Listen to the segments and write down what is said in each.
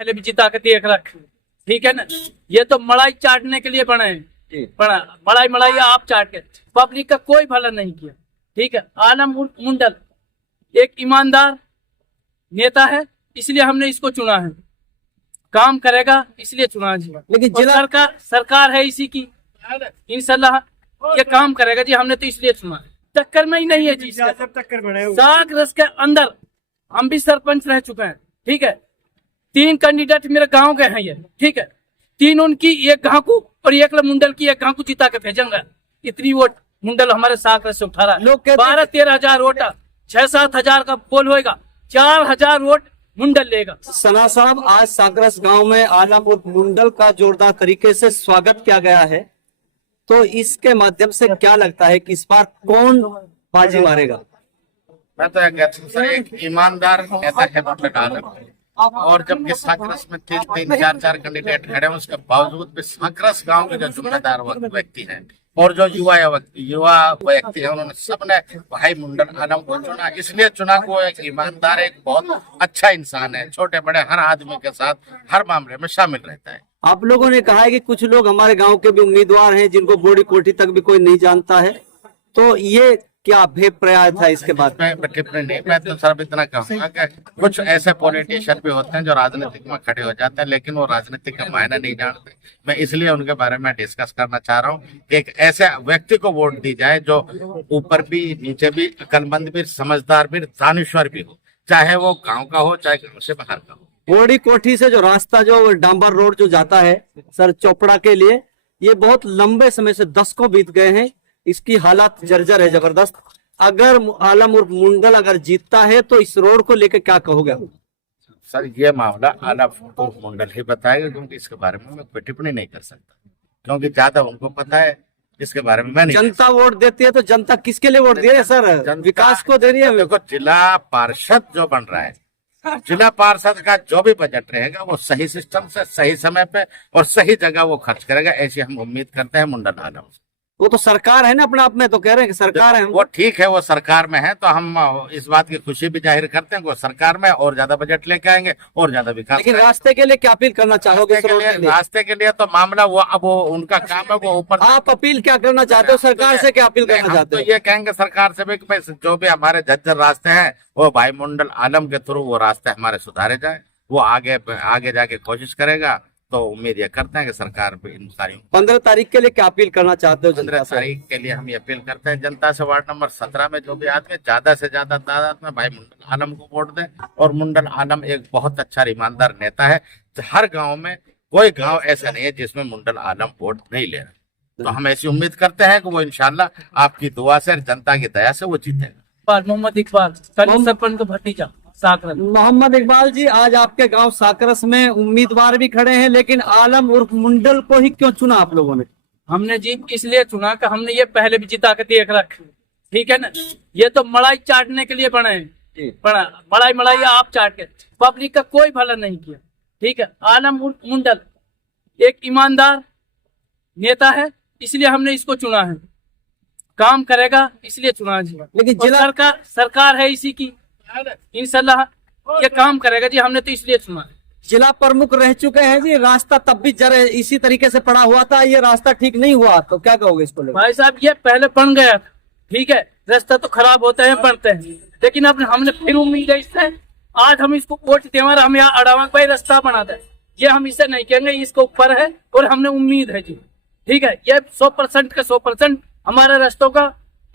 पहले भी जिता के देख रख, ठीक है ना। ये तो मलाई चाटने के लिए बने हैं, मलाई मलाई आप चाट के, पब्लिक का कोई भला नहीं किया, ठीक है। आलम मुंडल एक ईमानदार नेता है, इसलिए हमने इसको चुना है, काम करेगा इसलिए चुना है जी। लेकिन जिला सरकार है इसी की, इंशाल्लाह ये काम करेगा जी, हमने तो इसलिए चुना है। टक्कर में ही नहीं है जी, सब टक्कर बने। साग रस के अंदर हम भी सरपंच रह चुके हैं, ठीक है। 3 कैंडिडेट मेरे गांव के हैं ये, ठीक है। 3 उनकी, एक गांकू और एक मुंडल की, एक गांकू जिता के भेजेंगे। इतनी वोट मुंडल हमारे साग रस से उठा रहा है। 12-13 हजार वोट, 6-7 हजार का पोल होएगा, 4,000 वोट मुंडल लेगा। सना साहब, आज साकरस गांव में आलम और मुंडल का जोरदार तरीके से स्वागत किया गया है, तो इसके माध्यम से क्या लगता है कि इस बार कौन बाजी मारेगा? मैं तो कहता हूँ सर, एक ईमानदार नेता है मुंडल आलम, और जबकि साकरस में 3-4 कैंडिडेट खड़े हैं, उसके बावजूद भी साकरस गांव के जो जिम्मेदार व्यक्ति हैं और जो युवा व्यक्ति है, उन्होंने सबने भाई मुंडल आलम को चुना। इसलिए चुना को एक ईमानदार, एक बहुत अच्छा इंसान है, छोटे बड़े हर आदमी के साथ हर मामले में शामिल रहता है। आप लोगों ने कहा है कि कुछ लोग हमारे गांव के भी उम्मीदवार हैं जिनको बॉडी कोठी तक भी कोई नहीं जानता है, तो ये क्या अभिप्राय था इसके बाद? मैं तो सर इतना कहूँगा कि कुछ ऐसे पॉलिटिशियन भी होते हैं जो राजनीतिक में खड़े हो जाते हैं, लेकिन वो राजनीतिक का मायना नहीं जानते। मैं इसलिए उनके बारे में डिस्कस करना चाह रहा हूँ कि एक ऐसे व्यक्ति को वोट दी जाए जो ऊपर भी नीचे भी अक्लमंद भी, समझदार भी, दानिश्वर भी हो, चाहे वो गाँव का हो चाहे गाँव से बाहर का हो। बॉडी कोठी से जो रास्ता, जो डांबर रोड जो जाता है सर चोपड़ा के लिए, ये बहुत लंबे समय से दशकों बीत गए हैं, इसकी हालत जर्जर है, जबरदस्त। अगर आलम और मुंडल अगर जीतता है तो इस रोड को लेकर क्या कहोगे? सर ये मामला आलम को मुंडल ही बताएगा, क्योंकि इसके बारे में मैं कोई टिप्पणी नहीं कर सकता, क्योंकि ज्यादा उनको पता है इसके बारे में। मैं नहीं, जनता वोट देती है तो जनता किसके लिए वोट दे रही है सर? विकास को दे रही है। देखो, जिला पार्षद जो बन रहा है, जिला पार्षद का जो भी बजट रहेगा वो सही सिस्टम से, सही समय पे और सही जगह वो खर्च करेगा, ऐसी हम उम्मीद करते हैं मुंडल आलम से। वो तो सरकार है ना अपने आप में, तो कह रहे हैं कि सरकार है। वो ठीक है, वो सरकार में है, तो हम इस बात की खुशी भी जाहिर करते हैं कि वो सरकार में और ज्यादा बजट लेके आएंगे और ज्यादा विकास। लेकिन रास्ते के लिए क्या अपील करना चाहोगे? रास्ते के लिए तो मामला वो, अब वो उनका काम है, वो ऊपर। आप अपील क्या करना चाहते हो सरकार से, क्या अपील करना चाहते हो? तो ये कहेंगे सरकार से भी कि जो भी हमारे झज्जर रास्ते हैं वो भाई मुंडल आलम के थ्रू वो रास्ते हमारे सुधारे जाए, वो आगे जाके कोशिश करेगा। तो उम्मीद ये करते हैं कि सरकार भी इन सारी 15 तारीख के लिए क्या अपील करना चाहते हो? 15 तारीख के लिए हम ये अपील करते हैं जनता से, वार्ड नंबर 17 में जो भी आदमी ज्यादा से ज्यादा तादाद में भाई मुंडल आलम को वोट दें। और मुंडल आलम एक बहुत अच्छा ईमानदार नेता है, हर गांव में कोई गांव ऐसा नहीं है जिसमें मुंडल आलम वोट नहीं ले रहा। तो हम ऐसी उम्मीद करते हैं कि वो इंशाल्लाह आपकी दुआ से, जनता की दया से वो जीतेगा। मोहम्मद इकबाल, सरपंच का भतीजा साकरस। मोहम्मद इकबाल जी, आज आपके गांव साकरस में उम्मीदवार भी खड़े हैं, लेकिन आलम उर्फ मुंडल को ही क्यों चुना आप लोगों ने? हमने जी इसलिए चुना कि हमने ये पहले भी जिता के देख रख, ठीक है ना। ये तो मलाई चाटने के लिए बने हैं, मलाई मलाई आप चाट के, पब्लिक का कोई भला नहीं किया, ठीक है। आलम मुंडल एक ईमानदार नेता है, इसलिए हमने इसको चुना है, काम करेगा इसलिए चुना है जी। लेकिन जिला सरकार है इसी की, इंशाल्लाह ये काम करेगा जी, हमने तो इसलिए चुना है। जिला प्रमुख रह चुके हैं जी, रास्ता तब भी जरा इसी तरीके से पड़ा हुआ था, ये रास्ता ठीक नहीं हुआ, तो क्या कहोगे इसको लेकर? भाई साहब ये पहले बन गया था, ठीक है, रास्ता तो खराब होते हैं, बनते हैं, लेकिन अब हमने फिर उम्मीद है इससे, आज हम इसको वोट दें और हम यहाँ अड़ावा भाई रास्ता बना दे, ये हम इसे नहीं कहेंगे, इसको ऊपर है और हमने उम्मीद है जी, ठीक है। ये 100% का 100% हमारे रास्तों का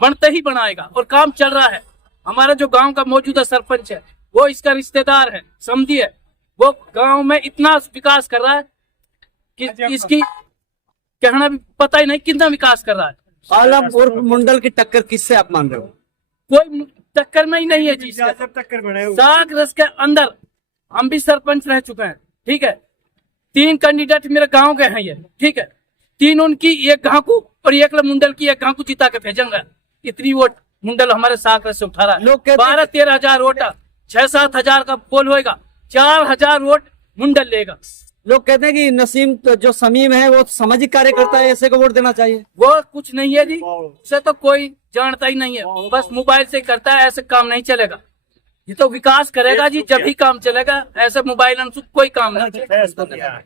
बनते ही बनाएगा और काम चल रहा है। हमारा जो गांव का मौजूदा सरपंच है वो इसका रिश्तेदार है, समझी है, वो गांव में इतना विकास कर रहा है कि इसकी कहना भी पता ही नहीं कितना विकास कर रहा है। आलम उर्फ मुंडल की टक्कर किससे आप मान रहे हो? कोई टक्कर में ही नहीं है जी, सब टक्कर बने। साग रस के अंदर हम भी सरपंच रह चुके हैं, ठीक है। 3 कैंडिडेट मेरे गाँव के हैं ये, ठीक है। 3 उनकी, एक गांकू और एक मुंडल की, एक गांकू जिता के भेजेंगे। इतनी वोट मुंडल हमारे साकरस से उठा रहा है। 12-13 हजार वोट, 6-7 हजार का पोल होएगा, 4,000 वोट मुंडल लेगा। लोग कहते हैं कि नसीम तो जो समीम है वो सामाजिक कार्यकर्ता है, ऐसे को वोट देना चाहिए। वो कुछ नहीं है जी, उसे तो कोई जानता ही नहीं है, बस मोबाइल से करता है, ऐसे काम नहीं चलेगा। ये तो विकास करेगा जी, जब ही काम चलेगा। ऐसे मोबाइल अनसुख कोई काम नहीं चलेगा।